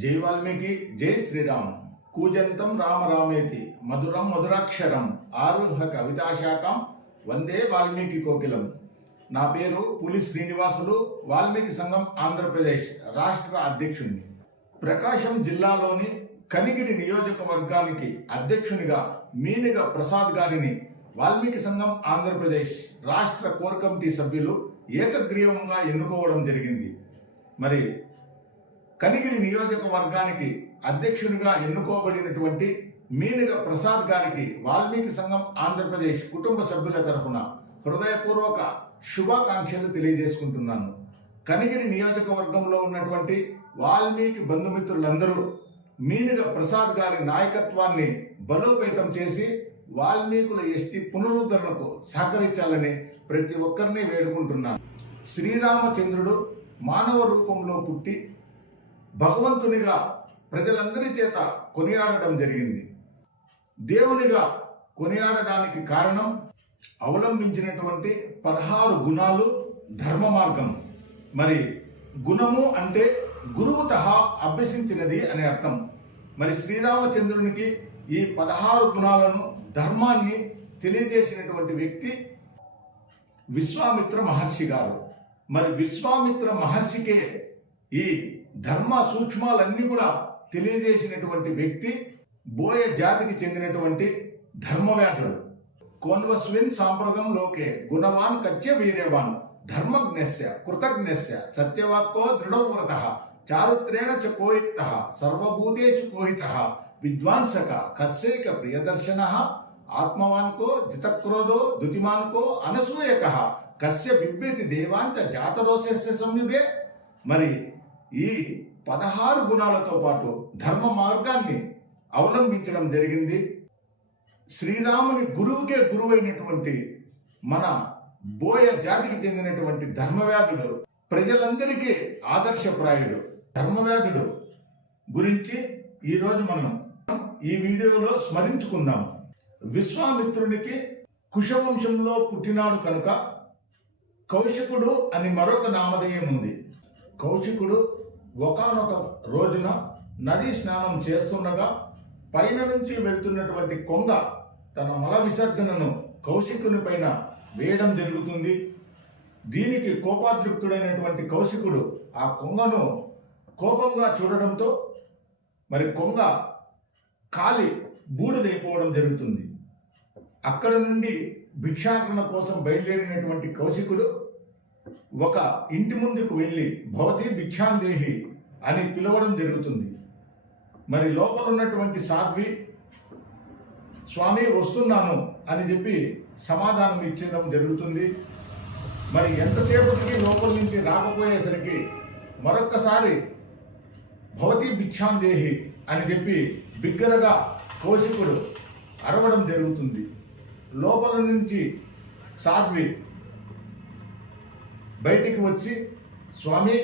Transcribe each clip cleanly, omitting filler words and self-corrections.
జై వాల్మీకి, జై శ్రీరామ్. కూజంతం రామ రామేతి మధురం మధురాక్షరం ఆరుహ కవితాశాఖం వందే వాల్మీకి కోకిలం. నా పేరు పులి శ్రీనివాసులు, వాల్మీకి సంఘం ఆంధ్రప్రదేశ్ రాష్ట్ర అధ్యక్షుడిని. ప్రకాశం జిల్లాలోని కనిగిరి నియోజకవర్గానికి అధ్యక్షునిగా మీనిగ ప్రసాద్ గారిని వాల్మీకి సంఘం ఆంధ్రప్రదేశ్ రాష్ట్ర కోర్ కమిటీ సభ్యులు ఏకగ్రీవంగా ఎన్నుకోవడం జరిగింది. మరి కనిగిరి నియోజకవర్గానికి అధ్యక్షునిగా ఎన్నుకోబడినటువంటి మీనిగ ప్రసాద్ గారికి వాల్మీకి సంఘం ఆంధ్రప్రదేశ్ కుటుంబ సభ్యుల తరఫున హృదయపూర్వక శుభాకాంక్షలు తెలియజేసుకుంటున్నాను. కనిగిరి నియోజకవర్గంలో ఉన్నటువంటి వాల్మీకి బంధుమిత్రులందరూ మీనిగ ప్రసాద్ గారి నాయకత్వాన్ని బలోపేతం చేసి వాల్మీకుల ఎస్టీ పునరుద్ధరణకు సహకరించాలని ప్రతి ఒక్కరిని వేడుకుంటున్నాను. శ్రీరామచంద్రుడు మానవ రూపంలో పుట్టి భగవంతునిగా ప్రజలందరి చేత కొనియాడడం జరిగింది. దేవునిగా కొనియాడడానికి కారణం అవలంబించినటువంటి 16 గుణాలు, ధర్మ మార్గం. మరి గుణము అంటే గురువుతః అభ్యసించినది అనే అర్థం. మరి శ్రీరామచంద్రునికి ఈ 16 గుణాలను, ధర్మాన్ని తెలియజేసినటువంటి వ్యక్తి విశ్వామిత్ర మహర్షి గారు. మరి విశ్వామిత్ర మహర్షికే ఈ ధర్మ సూక్ష్మాలన్నీ కూడా తెలియజేసినటువంటి వ్యక్తి బోయ జాతికి చెందినటువంటి ధర్మవ్యాధుడు. కోన్వస్విన్ సాంప్రదం లోకే గుణవాన్ కచ్య వీర్యవాన్ ధర్మజ్ఞస్య కృతజ్ఞస్య సత్యవాక్కో దృఢవ్రతః చారుత్రేణ చ కోయిత్తః సర్వభూతేషు కోహితః విద్వాంసక కస్యైక ప్రియదర్శనః ఆత్మవాన్కో జితక్రోధో దుతిమాన్కో అనసూయకః కస్య బిభ్యతి దేవాంచ జాతరోషస్య సంయుగే. మరి ఈ 16 గుణాలతో పాటు ధర్మ మార్గాన్ని అవలంబించడం జరిగింది. శ్రీరాముని గురువుకే గురువైనటువంటి మన బోయ జాతికి చెందినటువంటి ధర్మవ్యాధుడు ప్రజలందరికీ ఆదర్శప్రాయుడు. ధర్మవ్యాధుడు గురించి ఈరోజు మనం ఈ వీడియోలో స్మరించుకుందాం. విశ్వామిత్రునికి కుశవంశంలో పుట్టినాడు కనుక కౌశికుడు అని మరొక నామధేయం ఉంది. కౌశికుడు ఒకానొక రోజున నదీ స్నానం చేస్తుండగా పైన నుంచి వెళ్తున్నటువంటి కొంగ తన మల విసర్జనను కౌశికుని పైన వేయడం జరుగుతుంది. దీనికి కోపాద్రిక్తుడైనటువంటి కౌశికుడు ఆ కొంగను కోపంగా చూడడంతో మరి కొంగ కాలి బూడిదైపోవడం జరుగుతుంది. అక్కడ నుండి భిక్షాటన కోసం బయలుదేరినటువంటి కౌశికుడు ఒక ఇంటి ముందుకు వెళ్ళి భవతి భిక్షాందేహి అని పిలవడం జరుగుతుంది. మరి లోపల ఉన్నటువంటి సాధ్వి స్వామి వస్తున్నాను అని చెప్పి సమాధానం ఇచ్చడం జరుగుతుంది. మరి ఎంతసేపటికి లోపల నుంచి రాకపోయేసరికి మరొక్కసారి భవతి భిక్షాందేహి అని చెప్పి బిగ్గరగా కౌశికుడు అరవడం జరుగుతుంది. లోపల నుంచి సాధ్వి బయటికి వచ్చి స్వామి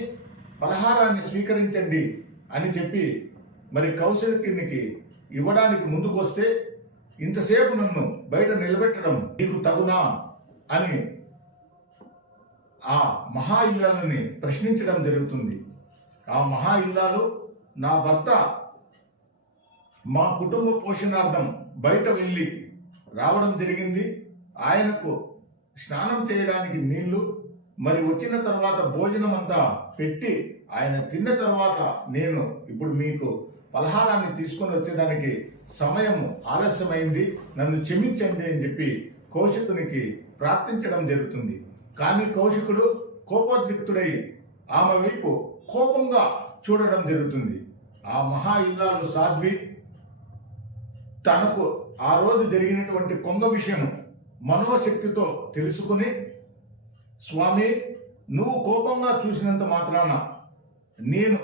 పలహారాన్ని స్వీకరించండి అని చెప్పి మరి కౌశికునికి ఇవ్వడానికి ముందుకు వస్తే ఇంతసేపు నన్ను బయట నిలబెట్టడం నీకు తగునా అని ఆ మహా ఇల్లాలని ప్రశ్నించడం జరుగుతుంది. ఆ మహా ఇల్లాలు నా భర్త మా కుటుంబ పోషణార్థం బయట వెళ్ళి రావడం జరిగింది. ఆయనకు స్నానం చేయడానికి నీళ్లు, మరి వచ్చిన తర్వాత భోజనం అంతా పెట్టి ఆయన తిన్న తర్వాత నేను ఇప్పుడు మీకు పలహారాన్ని తీసుకొని వచ్చేదానికి సమయం ఆలస్యమైంది, నన్ను క్షమించండి అని చెప్పి కౌశికునికి ప్రార్థించడం జరుగుతుంది. కానీ కౌశికుడు కోపోద్రిక్తుడై ఆమె వైపు కోపంగా చూడడం జరుగుతుంది. ఆ మహా ఇల్లాలు సాధ్వి తనకు ఆ రోజు జరిగినటువంటి కొంగ విషయం మనోశక్తితో తెలుసుకుని, స్వామి నువ్వు కోపంగా చూసినంత మాత్రాన నేను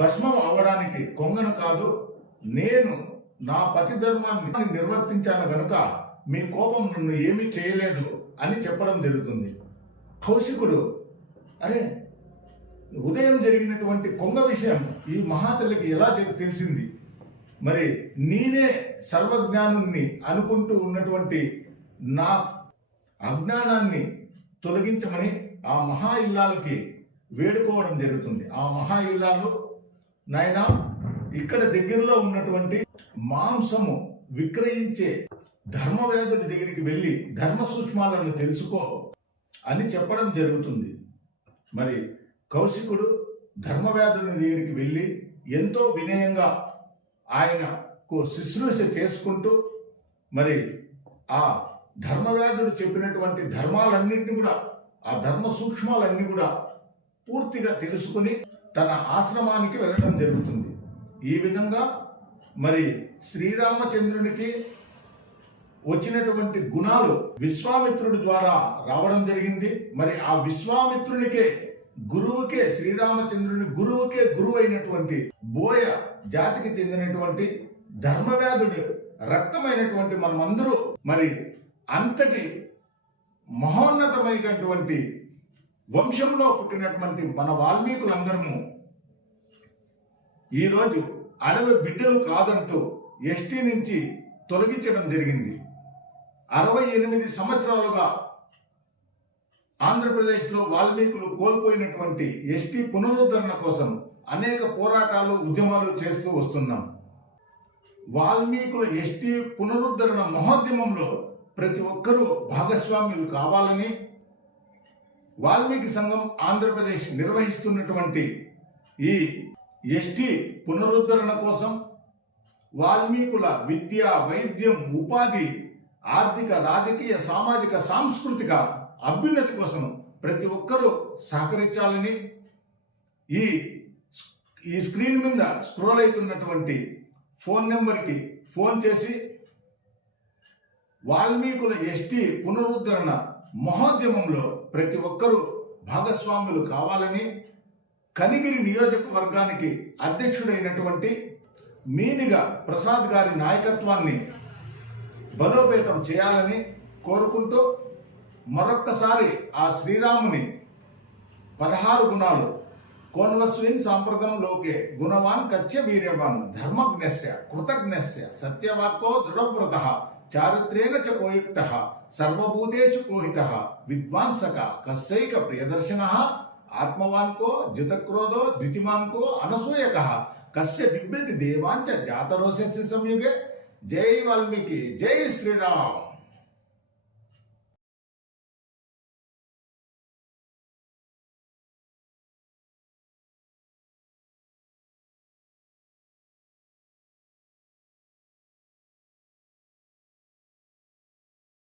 భస్మం అవ్వడానికి కొంగను కాదు, నేను నా పతి ధర్మాన్ని నిర్వర్తించాను కనుక మీ కోపం నన్ను ఏమీ చేయలేదు అని చెప్పడం జరుగుతుంది. కౌశికుడు అరే ఉదయం జరిగినటువంటి కొంగ విషయం ఈ మహాతల్లికి ఎలా తెలిసింది, మరి నేనే సర్వజ్ఞానుణ్ణి అనుకుంటూ ఉన్నటువంటి నా అజ్ఞానాన్ని తొలగించమని ఆ మహా ఇల్లాలకి వేడుకోవడం జరుగుతుంది. ఆ మహా ఇల్లాలు నాయనా, ఇక్కడ దగ్గరలో ఉన్నటువంటి మాంసము విక్రయించే ధర్మవేదుడి దగ్గరికి వెళ్ళి ధర్మ సూక్ష్మాలను తెలుసుకో అని చెప్పడం జరుగుతుంది. మరి కౌశికుడు ధర్మవేదుని దగ్గరికి వెళ్ళి ఎంతో వినయంగా ఆయనకు శుశ్రూష చేసుకుంటూ మరి ఆ ధర్మవేదుడు చెప్పినటువంటి ధర్మాలన్నింటినీ కూడా, ఆ ధర్మ సూక్ష్మాలన్నీ కూడా పూర్తిగా తెలుసుకుని తన ఆశ్రమానికి వెళ్ళడం జరుగుతుంది. ఈ విధంగా మరి శ్రీరామచంద్రునికి వచ్చినటువంటి గుణాలు విశ్వామిత్రుడి ద్వారా రావడం జరిగింది. మరి ఆ విశ్వామిత్రునికే గురువుకే, శ్రీరామచంద్రుని గురువుకే గురువు అయినటువంటి బోయ జాతికి చెందినటువంటి ధర్మవేదుడు రక్తమైనటువంటి మనమందరూ మరి అంతటి మహోన్నతమైనటువంటి వంశంలో పుట్టినటువంటి మన వాల్మీకులందరము ఈరోజు అడవి బిడ్డలు కాదంటూ ఎస్టీ నుంచి తొలగించడం జరిగింది. 68 సంవత్సరాలుగా ఆంధ్రప్రదేశ్లో వాల్మీకులు కోల్పోయినటువంటి ఎస్టీ పునరుద్ధరణ కోసం అనేక పోరాటాలు, ఉద్యమాలు చేస్తూ వస్తున్నాం. వాల్మీకుల ఎస్టీ పునరుద్ధరణ మహోద్యమంలో ప్రతి ఒక్కరూ భాగస్వామ్యులు కావాలని వాల్మీకి సంఘం ఆంధ్రప్రదేశ్ నిర్వహిస్తున్నటువంటి ఈ ఎస్టీ పునరుద్ధరణ కోసం వాల్మీకుల విద్య, వైద్యం, ఉపాధి, ఆర్థిక, రాజకీయ, సామాజిక, సాంస్కృతిక అభ్యున్నతి కోసం ప్రతి ఒక్కరూ సహకరించాలని ఈ స్క్రీన్ మీద స్క్రోల్ అవుతున్నటువంటి ఫోన్ నెంబర్కి ఫోన్ చేసి వాల్మీకుల ఎస్టీ పునరుద్ధరణ మహోద్యమంలో ప్రతి ఒక్కరూ భాగస్వాములు కావాలని కనిగిరి నియోజకవర్గానికి అధ్యక్షుడైనటువంటి మీనిగా ప్రసాద్ గారి నాయకత్వాన్ని బలోపేతం చేయాలని కోరుకుంటూ మరొక్కసారి ఆ శ్రీరాముని 16 గుణాలు కోన్వస్విన్ సాంప్రదం లోకే గుణవాన్ కచ్య వీర్యవాన్ ధర్మజ్ఞస్య కృతజ్ఞస్య సత్యవాక్కో దృఢవ్రతః చారిత్రేణ చ కోయుక్తః సర్వభూతేషు కోహితః విద్వాంసక కస్యైక ప్రియదర్శనః ఆత్మవాన్ కో జితక్రోధో ద్యుతిమాన్ కో అనసూయకః కస్య బిభ్యతి దేవాంచ జాతరోషస్య సంయుగే. జై వాల్మీకి, జై శ్రీరామ్.